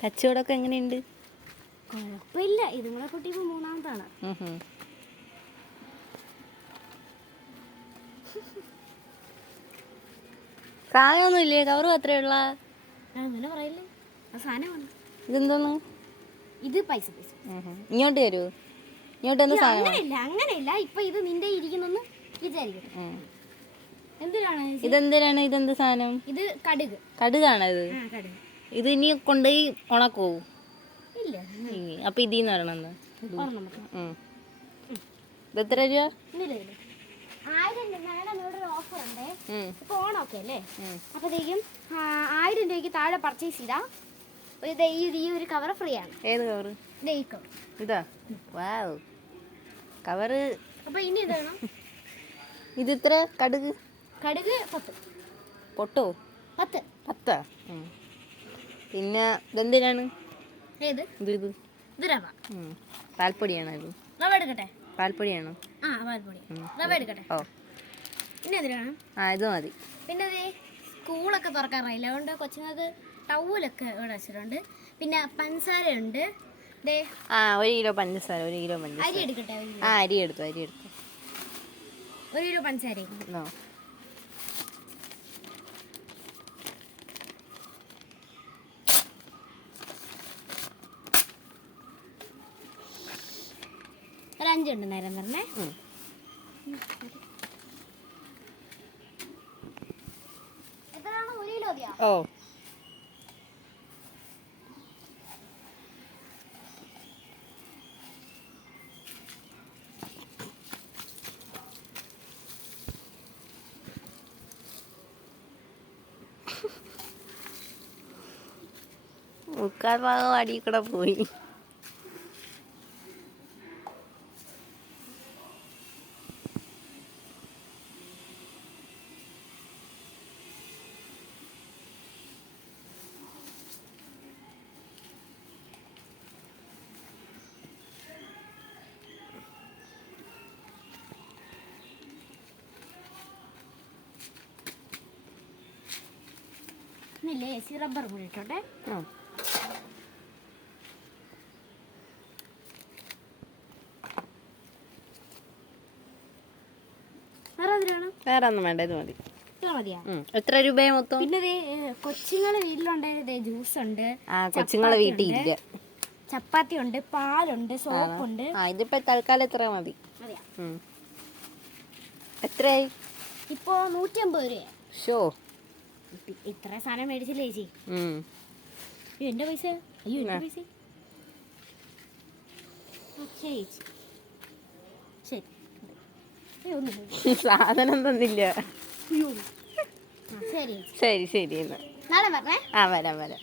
കച്ചവടമൊക്കെ എങ്ങനെയുണ്ട്? കുഴപ്പമില്ല. ഇതുങ്ങളെ കുട്ടി ഇപ്പൊ മൂന്നാമതാണ്. സാധനമൊന്നും ഇല്ലേ? കവറ് മാത്രമേ ഉള്ള? അങ്ങനെ പറയില്ലേ, സാധനമാണ്. ഇതെന്തോന്ന്? ഇത് പൈസ. ഇങ്ങോട്ട് തരൂ. ഇങ്ങോട്ട് എന്താ സാധനം? അങ്ങനെയില്ല. ഇപ്പൊ ഇത് നിന്റെ ഇരിക്കുന്നെന്ന് വിചാരിക്കട്ടെ. എന്തിനാണ് ഇതെന്തിനാണ്? ഇതെന്ത് സാധനം? ഇത് കടുകാണ് ഇത്. കടുക്. ഇത് ഇനി കൊണ്ടുപോയി ഉണക്കവും ഇല്ല. അപ്പൊ ഇതിന്ന് പറയണെന്ന്. ഇത് എത്ര രൂപ? 1000 രൂപ. മാഡം ഇവിടെ ഒരു ഓഫർ ഉണ്ട്. ഇപ്പൊ ഓണമൊക്കെ അല്ലേ, അപ്പത്തേക്കും 1000 രൂപയ്ക്ക് താഴെ പർച്ചേസ് ചെയ്താ ഈ ഒരു കവർ ഫ്രീ ആണ്. ഏത് കവറ്? ഈ കവർ. ഇതാ? വാവ്, കവറ്. അപ്പൊ ഇനി ഇതാണ്. ഇത് ഇത്ര? കടുക് 10. പൊട്ടോ? 10. പിന്നെ ഇതെന്തിനാണ്? ഏത്? ഇത് റവ. പാൽപ്പൊടിയാണോ ഇത്? റവ എടുക്കട്ടെ? പാൽപ്പൊടിയാണോ? പാൽപ്പൊടി. റവ എടുക്കട്ടെ? പിന്നെ എന്തിനാണ്? ഇത് മതി. പിന്നെ സ്കൂളൊക്കെ തുറക്കാറായില്ല, അതുകൊണ്ട് കൊച്ചുങ്ങൾക്ക് ടൗലൊക്കെ ഇവിടെ വെച്ചിട്ടുണ്ട്. പിന്നെ പഞ്ചസാര ഉണ്ട്. 1 കിലോ പഞ്ചസാര. 1 കിലോ പഞ്ചസാര. അരി എടുക്കട്ടെ? അരി എടുത്തു. 1 കിലോ പഞ്ചസാര. ഒരു 5 ഉണ്ട് നേരം പറഞ്ഞേ. എത്രയാണ്? 1 കിലോ മതിയോ? മുക്കാൽ ഭാഗം അടിയിൽ കൂടെ പോയി. റബ്ബർ കൂടി ഇട്ടോട്ടെ. വേറെ ഒന്നും വേണ്ട, ഇത് മതി. മതിയാ? എത്ര രൂപയെ മൊത്തം? പിന്നെ കൊച്ചുങ്ങളെ വീട്ടിലുണ്ടായത് ജ്യൂസ് ഉണ്ട്. കൊച്ചുങ്ങളെ വീട്ടിലില്ല. ചപ്പാത്തി ഉണ്ട്, പാലുണ്ട്, സോപ്പുണ്ട്. ഇതിപ്പോ തൽക്കാലം എത്ര മതി? എത്രയായി? ഇപ്പൊ 150 രൂപ. ഷോ, ഇത്ര സാധനം മേടിച്ചില്ലേ ചേച്ചി? എന്റെ പൈസ. അയ്യോ, എന്റെ പൈസ. ശരി. സാധനം തന്നില്ല. ശരി ശരി ശരി എന്നാ നാളെ പറഞ്ഞേ. വരാം.